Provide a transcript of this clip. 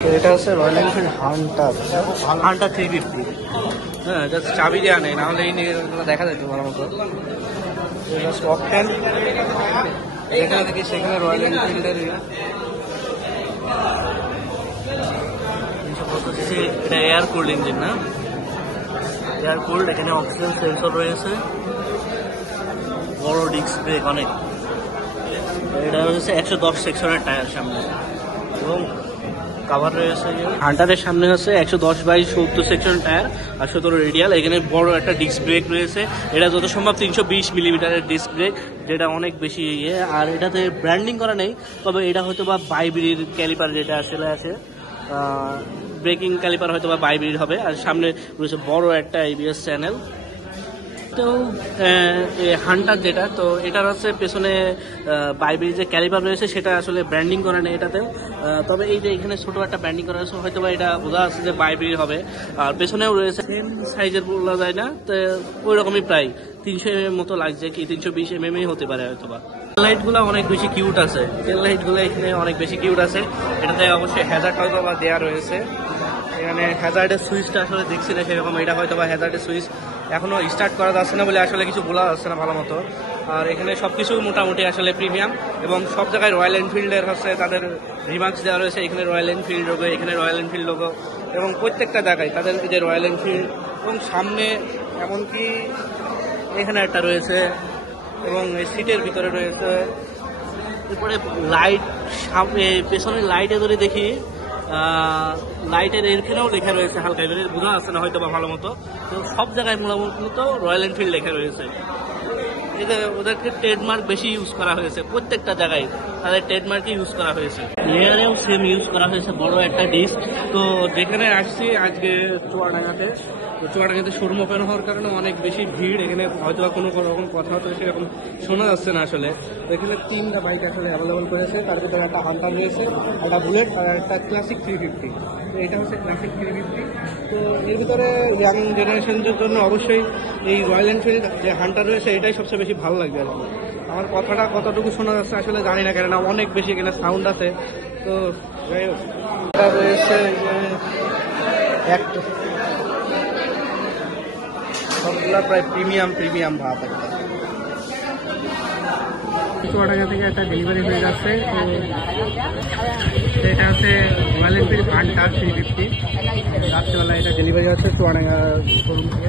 এটা হচ্ছে royal Enfield Hunter 350। হ্যাঁ, জাস্ট চাবি দেওয়া নেই, নাহলে এই নিয়ে দেখা যেত ভালো মতো। জাস্ট অপশন এখানে দেখি, সেখানে রয়্যাল এনফিল্ডের এটা এয়ার কুল্ড ইঞ্জিন না, এয়ার কুল্ড। এখানে অক্সিজেন সেন্সর রয়েছে, বড় ডিস্ক ব্রেক অনেক। এটা হচ্ছে 110 সেকশনের টায়ার সামনে, এবং কাভার রয়েছে। হান্টারের সামনে হচ্ছে 110/70 সেকশন টায়ার আর 17 রেডিয়াল। এখানে বড় একটা ডিস্ক ব্রেক রয়েছে, এটা যত সম্ভব 320 মিলিমিটারের ডিস্ক ব্রেক, যেটা অনেক বেশি ইয়ে। আর এটাতে ব্র্যান্ডিং করা নেই, তবে এটা হয়তো বা বাইবিরির ক্যালিপার যেটা আসলে আছে, ব্রেকিং ক্যালিপার হয়তো বা বাইবিরির হবে। আর সামনে রয়েছে বড় একটা ABS চ্যানেল। তো হান্টার যেটা, তো এটার হচ্ছে পেছনে বাইবির যে ক্যালিপার রয়েছে সেটা আসলে ব্র্যান্ডিং করা নেই এটাতে। তবে এই যে এখানে ছোট একটা ব্র্যান্ডিং করা রয়েছে, হয়তো বা এটা বোঝা যাচ্ছে যে বাইবির হবে। আর পেছনেও রয়েছে সেম সাইজের বলা যায় না, তো ওই রকমই প্রায় 300 mm মতো লাগছে, কি 320 mm হতে পারে হয়তো বা। লাইট গুলো অনেক বেশি কিউট আছে, টেল লাইট গুলো এখানে অনেক বেশি কিউট আছে। এটাতে অবশ্যই হ্যাজার্ড হয়তো বা দেওয়া রয়েছে। এখানে হ্যাজার্ডের সুইচটা আসলে দেখছি না সেরকম, এটা হয়তো বা হ্যাজার্ডের সুইচ এখনো স্টার্ট করা যাচ্ছে না বলে আসলে কিছু বলা যাচ্ছে না ভালো মতো। আর এখানে সবকিছু মোটামুটি আসলে প্রিমিয়াম, এবং সব জায়গায় রয়্যাল এনফিল্ডের হচ্ছে তাদের রিমার্কস দেওয়া রয়েছে। এখানে রয়্যাল এনফিল্ড লোগো, এখানে রয়্যাল এনফিল্ড লোগো, এবং প্রত্যেকটা জায়গায় তাদের যে রয়্যাল এনফিল্ড, এবং সামনে এমনকি এখানে একটা রয়েছে, এবং এই সিটের ভিতরে রয়েছে। এরপরে লাইট, পেছনের লাইটে ধরে দেখি লাইটের এখানেও লেখা রয়েছে, হালকা বোঝা যাচ্ছে না হয়তো বা ভালো মতো। তো সব জায়গায় মূলত রয়্যাল এনফিল্ড লেখা রয়েছে। ওদেরকে ট্রেডমার্ক বেশি ইউজ করা হয়েছে, প্রত্যেকটা জায়গায় তাদের ট্রেডমার্কই ইউজ করা হয়েছে। লেয়ারেও সেম ইউজ করা হয়েছে, বড় একটা ডিস্ক। তো যেখানে আসছি আজকে চুয়াডাঙ্গাতে, তো চুয়াডাঙ্গাতে শোরুম ওপেন হওয়ার কারণে অনেক বেশি ভিড়। এখানে হয়তো বা কোনো রকম কথা হতো সেরকম শোনা যাচ্ছে না আসলে। এখানে 3টা বাইক আসলে অ্যাভেলেবল করেছে, তার ভিতরে একটা হান্টার রয়েছে, একটা বুলেট আর একটা ক্লাসিক 350। তো এটা হচ্ছে ক্লাসিক 350। তো এর ভিতরে ইয়াং জেনারেশনদের জন্য অবশ্যই এই রয়্যাল এনফিল্ড যে হান্টার রয়েছে এটাই সবচেয়ে বেশি ভালো লাগবে আর কি। আমার কথাটা কতটুকু শোনা যাচ্ছে আসলে জানি না, কেননা অনেক বেশি এখানে সাউন্ড আছে। তো যাই হোক, এটা রয়েছে একটা সবগুলা প্রায় প্রিমিয়াম ভাব একটা। চুয়াডাঙ্গা থেকে একটা ডেলিভারি হয়ে যাচ্ছে। তো এটা হচ্ছে রয়্যাল এনফিল্ড হান্টার 350। রাত্রেবেলা এটা ডেলিভারি হচ্ছে চুয়াডাঙ্গা শোরুম থেকে।